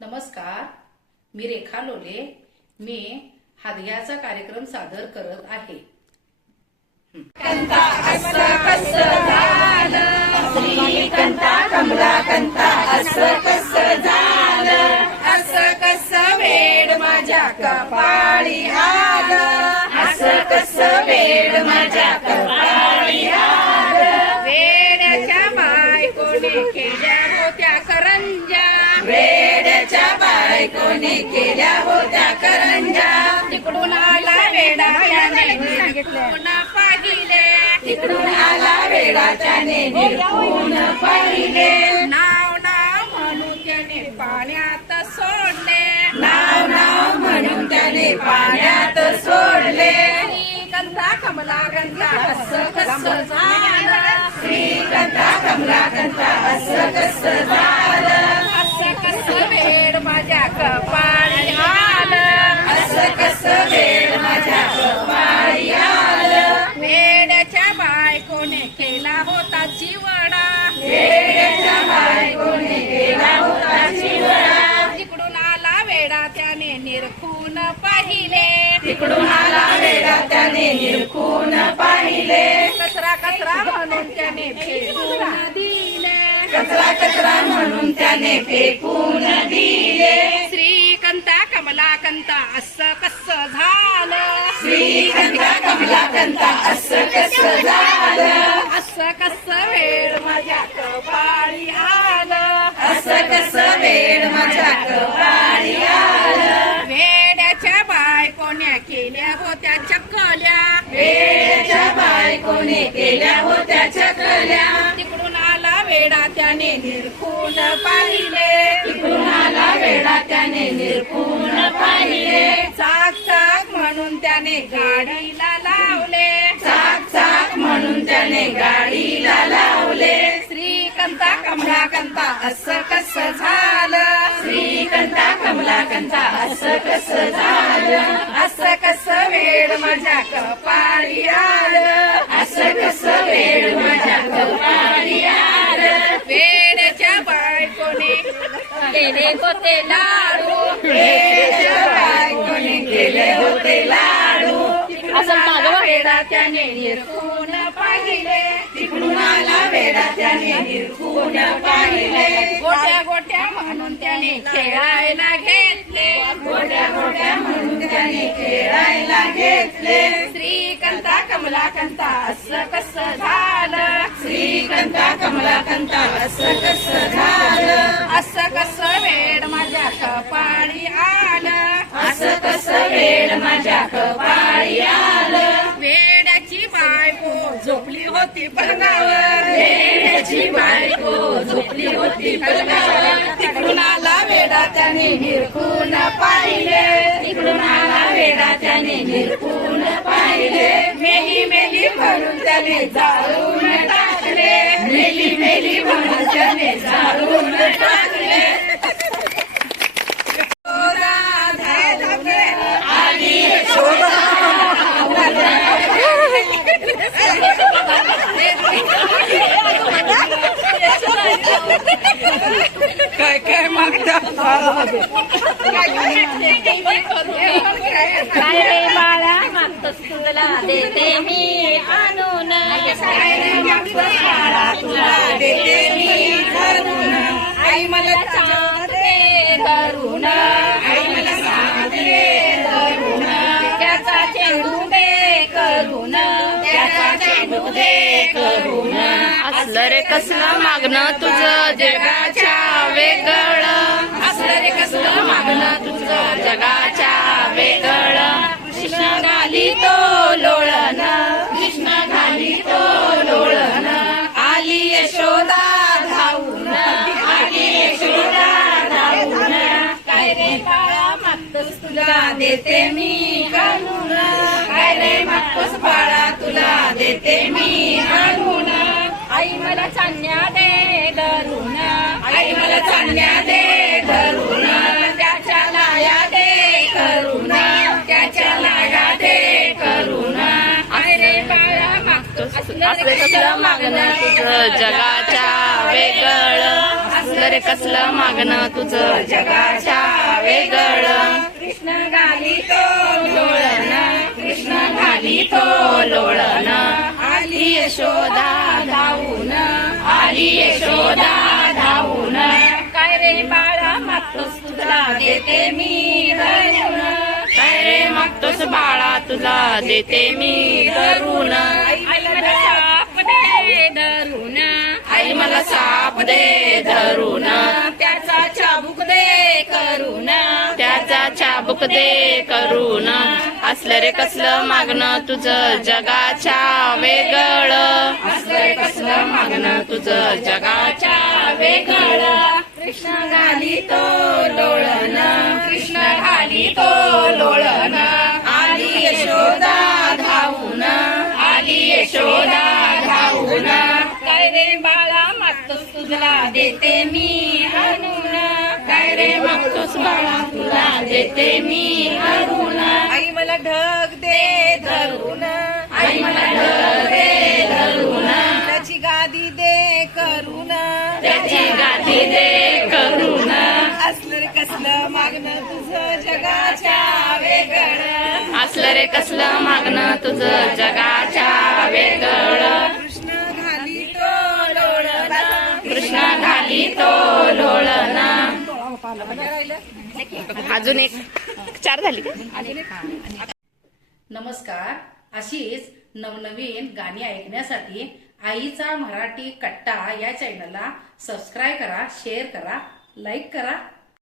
नमस्कार मी रेखा लोले. मी हादग्याचा कार्यक्रम सादर करत आहे. असं कसं वेड माझ्या कपाळी आलं? असं कसं वेळ माझ्या कपाळी आलं? बायकोने केल्या होत्या करंजा. तिकडून आला वेडा पुन्हा पाहिले. तिकडून आला वेडा त्याने. पाहिले. नाव नाव म्हणून त्याने पाण्यात सोडले. नाव नाव म्हणून त्याने पाण्यात सोडले. श्रीगंधा कमला गंधा असं कसं झालं? श्रीगंधा कमला गंधा निरखून पाहिले. तिकडून आला त्याने निरखून पाहिले. कचरा कचरा म्हणून त्याने फेकून दिले. कचरा कचरा म्हणून त्याने फेकून दिले. श्रीकंता कमला कंता असं कसं झालं? श्रीकंता कमला कंता असं कसं झालं? असं कसं वेळ माझ्या कपाळी आलं? असं कसं वेळ माझ्या कपाळी आलं? वेड्याच्या बायकोने केल्या होत्या चकल्या. तिकडून आला वेडा त्याने निरखून पाहिले. तिकडून आला वेडा त्याने निरखून पाहिले. चाक चाक म्हणून त्याने गाडीला लावले. चाक चाक म्हणून त्याने गाडीला लावले. श्रीकंता कमला कंता असं कसं झालं? श्रीकंता कमला कंता असं कसं झालं? वेळ माझ्या कपाळी आलं असं कसं वेळ माझ्या कपाळी आलं वेड्याच्या बायकोने केले होते लाडू. वेड्याच्या बायकोने केले होते लाडू. असं वेडा त्याने निरखून पाहिले. तिकडून आला वेडा त्याने निरखून पाहिले. गोट्या गोट्या म्हणून त्याने खेळायला त्याने खेळायला घेतले. श्रीकंता कमला कंता असं कसं झालं? श्रीकंता कमला कंता असं कसं झालं? असं कसं वेड माझ्या कपाळी आलं? असं कसं वेड माझ्या कपाळी आलं? वेड्याची बायको झोपली होती पलंगावर. वेड्याची बायको झोपली होती पलंगावर. वेडा त्याने निरखून पाहिले. तिकडून आला वेडा त्याने निरखून पाहिले. मेली मेली म्हणून त्याने जाळून टाकले. मेली मेली म्हणून त्याने जाळून टाकले. आणि काय काय मागता? काय रे बाळा? मागतोस तुला देते मी आणून. तुला देते मी घरून आई मला सांगते करून आई मला सांगते करून त्याचा चेंडू दे करून. त्याचा चेंडू दे करून. असलं रे कसलं मागणं तुझं जगाच्या वेगळं. असलं रे कसलं मागणं तुझं जगाच्या वेगळं. कृष्ण घाली तो लोळण. कृष्ण घाली तो लोळण. आली यशोदा धावून. आली यशोदा धावून. काय रे बाळा मागतोस तुला देते मी कानून. काय रे मागतोस बाळा तुला देते मी कानून. आई मला चांगल्या दे मला चांदण्या दे धरून त्याच्या लाया दे करून त्याच्या लाया दे करून आई रे बाळा मागतोस असलं कसलं मागणं तुझं जगाच्या वेगळं? असलं रे कसलं मागणं तुझं जगाच्या वेगळं? कृष्ण घाली तो लोळण. कृष्ण घाली तो लोळण. आली यशोदा धावून. आली यशोदा रे बाळा मागतोस तुला देते मी धरून. काय रे मागतोस बाळा तुला देते मी धरून. आई मला साप दे धरून. आई मला साप दे धरून. त्याचा चाबूक दे करून. त्याचा चाबूक दे करून. असलं रे कसलं मागणं तुझं जगाच्या वेगळं. असलं रे कसलं मागणं तुझं जगाच्या वेगळं. कृष्ण घाली तो लोळण कृष्ण घाली तो लोळण. आली यशोदा धावून आली यशोदा धावून. काय रे बाळा मागतो तुझला देते मी आणून काय रे मागतोस बाळा तुला देते मी आणून आई मला ढग दे धरून. आई मला ढग जगाच्या वेगळं. असलं रे कसलं मागणं तुझं जगाच्या वेगळं. कृष्ण घाली तो लोळण. कृष्ण घाली तो लोळण. अजून एक चार झाली नमस्कार. अशीच नवनवीन गाणी ऐकण्यासाठी आईचा मराठी कट्टा या चॅनलला सबस्क्राईब करा शेअर करा लाईक करा.